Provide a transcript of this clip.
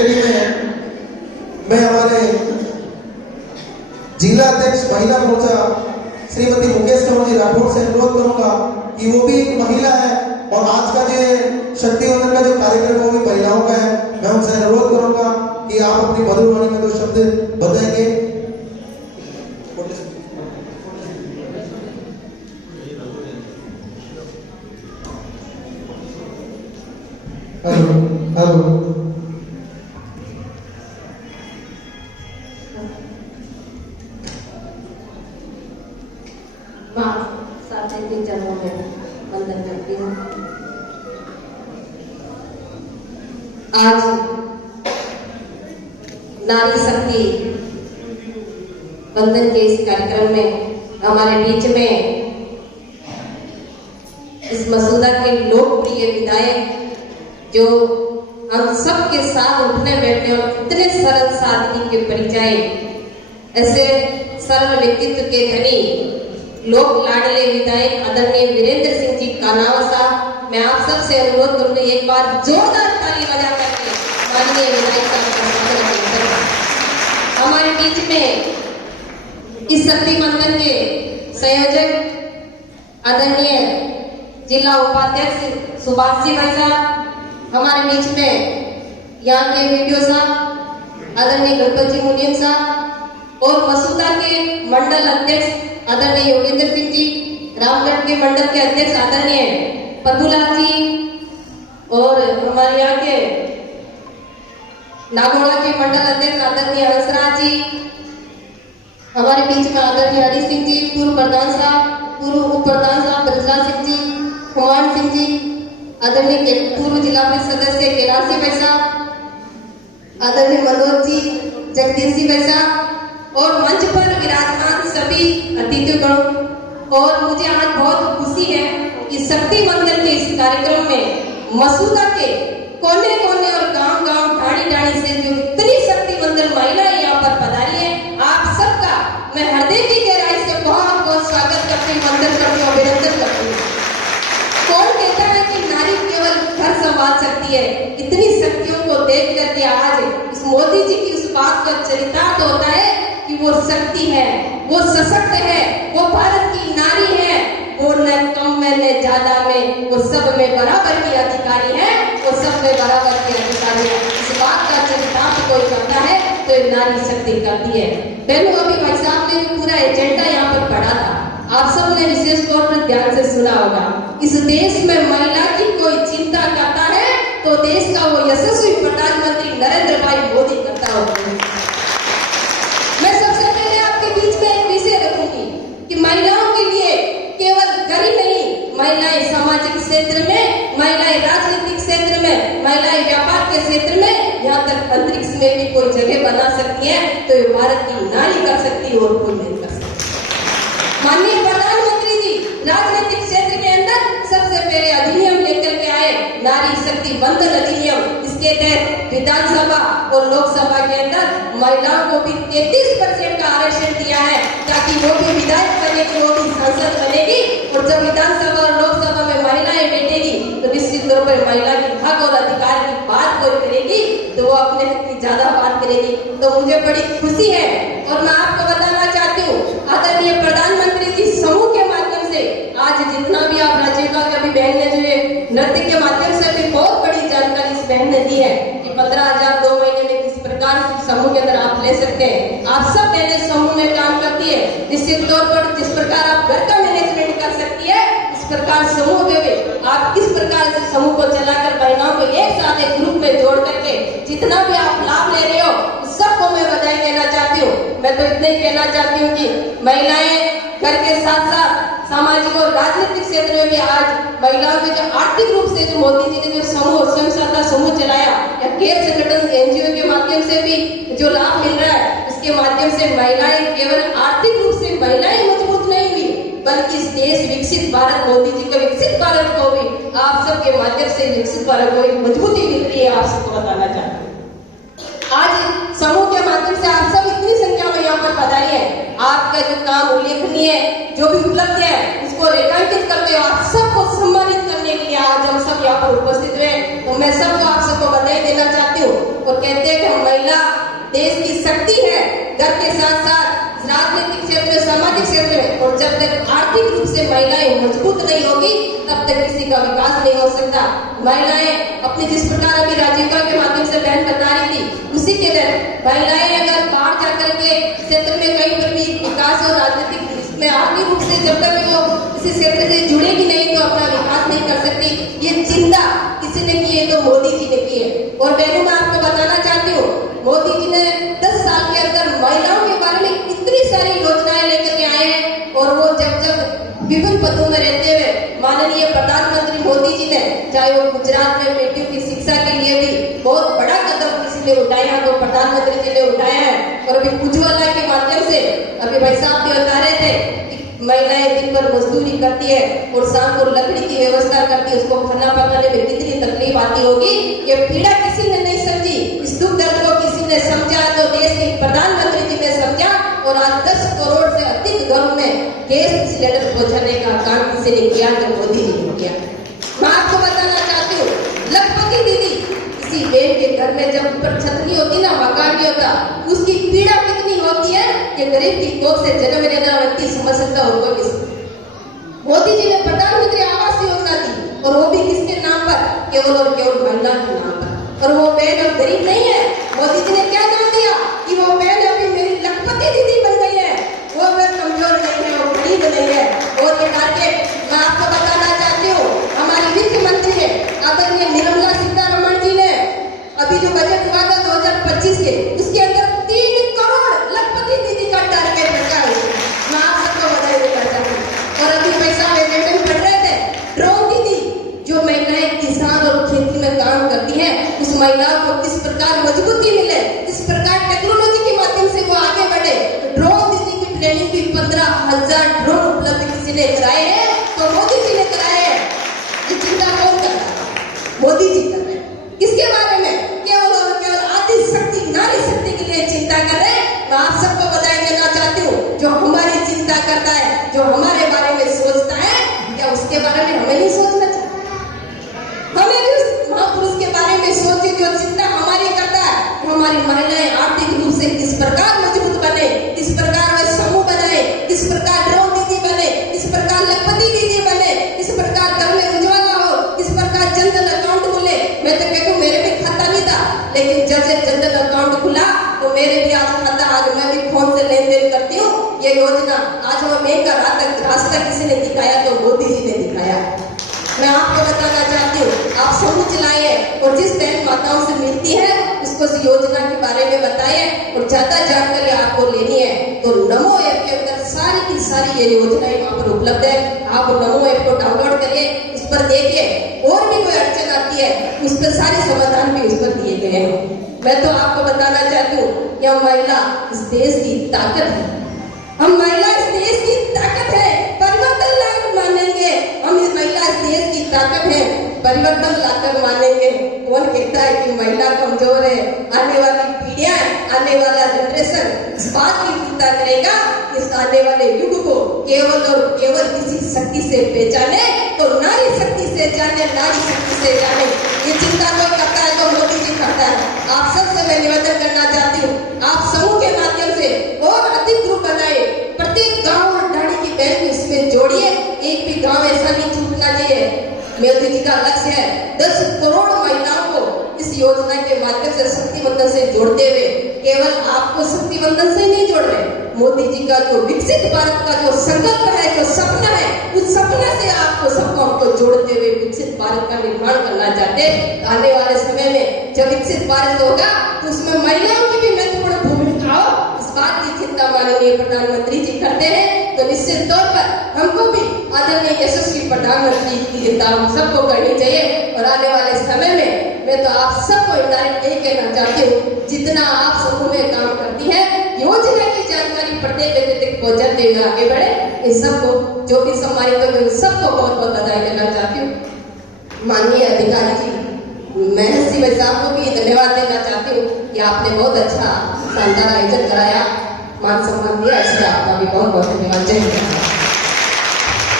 कड़ी में मैं हमारे जिला अध्यक्ष महिला मोर्चा श्रीमती मुकेश कौर जी राठौर से अनुरोध करूंगा कि वो भी एक महिला है और आज का जो शक्ति वंदन का जो कार्यक्रम वो भी महिलाओं का है। मैं उनसे अनुरोध करूंगा कि आप अपनी मधुर वाणी में दो शब्द बताएंगे। हेलो हेलो चरणों में वंदन करती हूँ। आज नारी शक्ति वंदन के इस कार्यक्रम में हमारे बीच में इस मसूदा के लोकप्रिय विधायक जो हम सबके साथ उठने बैठने और इतने सरल सादगी के परिचय, ऐसे सरल व्यक्तित्व के धनी लोक लाडले विधायक आदरणीय वीरेंद्र सिंह जी कानावा साहब, मैं आप सब से अनुरोध करूंगी एक बार जोरदार ताली बजा करके माननीय विधायक साहब का स्वागत करें। हमारे बीच में इस शक्ति वंदन के संयोजक आदरणीय जिला उपाध्यक्ष सुभाष जी भाई साहब, हमारे बीच में यहाँ के वीडियो साहब आदरणीय गणपत जी मुनियम साहब और मसूदा के मंडल अध्यक्ष आदरणीय योगेंद्र सिंह जी, रामगढ़ के मंडल के अध्यक्ष आदरणीय प्रभुलाल जी और हमारे यहाँ के नागौड़ा के मंडल अध्यक्ष आदरणीय हंसराज जी, हमारे बीच में आदरणीय हरि सिंह जी, पूर्व प्रधान साहब, पूर्व उप प्रधान साहब ब्रजराज सिंह जी, कुमार सिंह जी, आदरणीय पूर्व जिला परिषद सदस्य कैलाश जी भाई साहब, आदरणीय मनोज जी, जगदीश जी भाई साहब और मंच पर विराजमान सभी अतिथिगण। और मुझे आज बहुत खुशी है कि शक्ति वंदन के इस कार्यक्रम में मसूदा के कोने कोने और गांव गांव ढाणी ढाणी से जो इतनी शक्ति वंदन महिलाएं यहाँ पर पधारी है, आप सबका मैं हृदय की गहराई से बहुत बहुत स्वागत करती हूँ, वंदन करती हूँ, अभिनंदन करती हूँ। कौन कहता है कि नारी केवल घर संभाल सकती है? इतनी शक्तियों को देख करके आज इस मोदी जी की उस बात का चरितार्थ होता है कि वो शक्ति है, वो सशक्त है, वो भारत की नारी है, वो न कम में न ज्यादा में, वो सब में बराबर की अधिकारी है, वो सब में बराबर की अधिकारी है। इस बात का चरितार्थ कोई करता है तो ये नारी शक्ति करती है। बहनों, अभी भाई साहब ने पूरा एजेंडा यहाँ पर पढ़ा था, आप सब ने विशेष तौर पर ध्यान से सुना होगा। इस देश में महिला की कोई चिंता करता है तो देश का वो यशस्वी प्रधानमंत्री नरेंद्र भाई मोदी करता होगा। मैं सबसे पहले आपके बीच में एक विषय रखूंगी कि महिलाओं के लिए केवल घर ही नहीं, महिलाएं सामाजिक क्षेत्र में, महिलाएं राजनीतिक क्षेत्र में, महिलाएं व्यापार के क्षेत्र में, यहाँ तक अंतरिक्ष में भी कोई जगह बना सकती है तो ये भारत की नारी कर सकती है और कोई नहीं कर सकती। माननीय प्रधानमंत्री जी राजनीतिक क्षेत्र के अंदर सबसे पहले अधिनियम लेकर के आए, नारी शक्ति वंदन अधिनियम। इसके तहत विधानसभा और लोकसभा के अंदर महिलाओं को भी 33% का आरक्षण दिया है ताकि वो भी विधायक बनेगी, वो भी सांसद बनेगी। और जब विधानसभा और लोकसभा में महिलाएं बैठेगी तो निश्चित तौर पर महिला के हक और अधिकार की बात कोई करेगी तो वो अपने हक की ज्यादा बात करेगी। तो मुझे बड़ी खुशी है और मैं आपको बताना चाहती हूँ, आदरणीय प्रधानमंत्री जी समूह के माध्यम से आज जितना भी आप राज्यपाल की अभी बहन ने जो नृत्य के माध्यम से भी बहुत बड़ी जानकारी इस बहन ने दी है कि 15,000 2 महीने में किस प्रकार से समूह के अंदर आप ले सकते हैं। आप सब बहनें समूह में काम करती है, निश्चित तौर पर जिस प्रकार आप घर का मैनेजमेंट कर सकती है इस प्रकार समूह में आप किस प्रकार से समूह को चलाकर महिलाओं को एक साथ एक ग्रुप में जोड़ करके जितना भी आप लाभ ले रहे हो सबको मैं बधाई देना चाहती हूँ। मैं तो इतना ही कहना चाहती हूँ कि महिलाएं घर के साथ साथ सामाजिक और राजनीतिक क्षेत्र में भी आज महिलाओं के जो आर्थिक रूप से जो मोदी जी ने जो समूह स्वयं सहायता समूह चलाया या गैर संगठन एनजीओ के माध्यम से भी जो लाभ मिल रहा है, इसके माध्यम से महिलाएं केवल आर्थिक रूप से महिलाएं मजबूत नहीं हुई बल्कि इस देश विकसित भारत, मोदी जी के विकसित भारत को भी आप सबके माध्यम से विकसित भारत को मजबूती मिल रही है। आप सबको बताना चाहती हूँ आज समूह के माध्यम से आप सब इतनी संख्या में यहाँ पर पधारी है। आपका जो काम उल्लेखनीय है, जो भी उपलब्ध है उसको रेखांकित करते हो, आप सबको सम्मानित करने के लिए आज हम सब यहाँ पर उपस्थित हुए। तो मैं सबको आप सबको बधाई देना चाहती हूँ और कहते हैं देश की शक्ति है। घर के साथ साथ राजनीतिक क्षेत्र में, सामाजिक क्षेत्र में, और जब तक आर्थिक रूप से महिलाएं मजबूत नहीं होगी तब तक किसी का विकास नहीं हो सकता। महिलाएं अपने जिस प्रकार अभी राजीविका के माध्यम से बहन बता रही थी उसी के तहत महिलाएं अगर बाहर जाकर के क्षेत्र में कहीं पर भी विकास और राजनीतिक में आर्थिक रूप से जब तक वो किसी क्षेत्र से जुड़ेगी नहीं तो अपना विकास नहीं कर सकती। ये चिंता किसी ने की है तो मोदी जी ने की है। और बहनों मैं आपको बताना चाहती हूँ मोदी जी ने 10 साल के अंदर महिलाओं के बारे में इतनी सारी योजनाएं लेकर के आए हैं। और वो जब विभिन्न पदों में रहते हुए माननीय प्रधानमंत्री मोदी जी ने, चाहे वो गुजरात में बेटियों की शिक्षा के लिए भी बहुत बड़ा कदम किसी ने उठाया तो प्रधानमंत्री जी ने उठाया है। और अभी उज्ज्वला के माध्यम से अभी भाई साहब भी बता रहे थे महिलाएं दिन भर मजदूरी करती है और शाम को लकड़ी की व्यवस्था करती है, उसको खाना पकाने में कितनी तकलीफ आती होगी। ये पीड़ा किसी ने नहीं समझी, इस दुख दर्द को किसी ने समझा तो देश के प्रधानमंत्री जी ने समझा और आज 10 करोड़ से अधिक घरों में गैस सिलेंडर पहुंचाने का काम किसी ने किया तो मोदी जी ने किया। मैं आपको बताना चाहती हूँ लखपति दीदी किसी बहन के घर में जब ऊपर छत नहीं होती ना, मकान नहीं होता, उसकी पीड़ा कितनी होती है कि गरीब की कोख से जन्म लेना व्यक्ति समझ सकता हो। मोदी जी ने प्रधानमंत्री आवास योजना दी और वो भी किसके नाम पर, केवल और केवल महिला के नाम पर। और वो बहन अब गरीब नहीं है। मोदी जी ने क्या नाम दिया कि वो बहन अभी मेरी लखपति दीदी बन गई है, वो मैं कमजोर नहीं है, वो गरीब नहीं है। और ये टारगेट मैं आपको बताना चाहती हूँ हमारी वित्त मंत्री है आदरणीय निर्मला सीतारमण जी ने अभी जो बजट हुआ था 2025 के उसके अंदर 3 करोड़ लखपति दीदी का टारगेट रखा है। मैं आप सबको बधाई देना चाहती हूँ। और अभी पैसा वेतन पढ़ रहे थे ड्रोन दीदी जो महिलाएं किसान और खेती में काम करती हैं उस महिलाओं को किस प्रकार मजबूती मिले, किस प्रकार टेक्नोलॉजी के माध्यम से वो आगे बढ़े। ड्रोन दीदी की ट्रेनिंग की 15,000 ड्रोन उपलब्ध किसी ने कराए हैं तो मोदी जी ने कराए हैं। ये चिंता कौन कर रहा है? मोदी जी कर रहे हैं। किसके बारे में? केवल और केवल आदि शक्ति नारी शक्ति के लिए चिंता कर रहे हैं। मैं आप सबको बधाई देना चाहती हूँ जो हमारी चिंता करता है, जो हमारे बारे में सोचता है, क्या उसके बारे में हमें नहीं सोचना चाहिए? हमें भी उस महापुरुष के बारे में सोचे जो चिंता हमारी करता है। हमारी महिलाएं आर्थिक रूप से किस प्रकार मजबूत बने, किस प्रकार वे समूह बनाए, किस प्रकार ड्रोन दीदी बने, किस प्रकार लखपति दीदी बने, किस प्रकार घर में उज्ज्वला हो, किस प्रकार जनधन अकाउंट खुले। मैं तो कहती हूँ मेरे भी खाता नहीं था लेकिन जब से जनधन अकाउंट खुला तो मेरे भी आज खाता, आज मैं भी फोन से लेन देन करती हूँ। ये योजना आज मैं बैंक का रास्ता किसी ने दिखाया तो मोदी जी ने दिखाया। मैं आपको बताना चाहती हूँ आप समूह चलाइए और जिस बहन माताओं से मिलती है उसको इस योजना के बारे में बताइए। और ज्यादा जानकारी आपको लेनी है तो नमो ऐप के अंदर सारी की सारी ये योजनाएं वहाँ पर उपलब्ध है। आप नमो ऐप को डाउनलोड करिए, उस पर देखिए और भी कोई अड़चन आती है उस पर सारे समाधान भी उस पर दिए गए हैं। मैं तो आपको बताना चाहती हूँ यह महिला इस देश की ताकत है। हम महिला इस देश की ताकत है, परिवर्तन लाकर मानेंगे। हम इस महिला इस देश की ताकत है, परिवर्तन लाकर मानेंगे। कौन कहता है कि महिला कमजोर है? आने वाली पीढ़ियां, आने वाला जनरेशन इस बात की चिंता करेगा इस आने वाले युग को केवल और केवल किसी शक्ति से पहचाने तो नारी शक्ति से जाने, नारी शक्ति से जाने। ये चिंता कोई करता है तो मोदी जी करता है। आप सबसे मैं निवेदन करना चाहती हूँ आप समूह के माध्यम से और अधिक ग्रुप बनाए, प्रत्येक गांव और ढाणी की बहन को इसमें जोड़िए। एक भी गांव ऐसा नहीं छूटना चाहिए। मोदी जी का लक्ष्य है 10 करोड़ महिलाओं को इस योजना के माध्यम से शक्ति बंधन से जोड़ते हुए, केवल आपको शक्ति बंधन से नहीं जोड़ रहे, मोदी जी का जो विकसित भारत का जो संकल्प है, जो सपना है, उस सपने से आपको सबको हमको जोड़ते हुए विकसित भारत का निर्माण करना चाहते हैं। आने वाले समय में जब विकसित भारत होगा तो उसमें महिलाओं की भी महत्वपूर्ण भूमिका हो, इस बात की चिंता माननीय प्रधानमंत्री जी करते हैं। तो निश्चित तौर पर हमको भी आदरणीय यशस्वी प्रधानमंत्री की चिंता हम सबको करनी चाहिए। और आने वाले समय में मैं तो आप सबको इंडायरेक्ट यही कहना चाहती हूँ जितना आप समूह में काम करती है योजना की जानकारी प्रत्येक व्यक्ति तक पहुँचाते हुए आगे बढ़े। इन सबको जो भी सम्मानित हो सबको बहुत बहुत बधाई देना चाहती हूँ। माननीय अधिकारी जी महर्षि भाई साहब को भी धन्यवाद देना चाहती हूँ कि आपने बहुत अच्छा शानदार आयोजन कराया, मान सम्मान दिया, इसलिए आपका भी बहुत बहुत धन्यवाद। जय हिंद।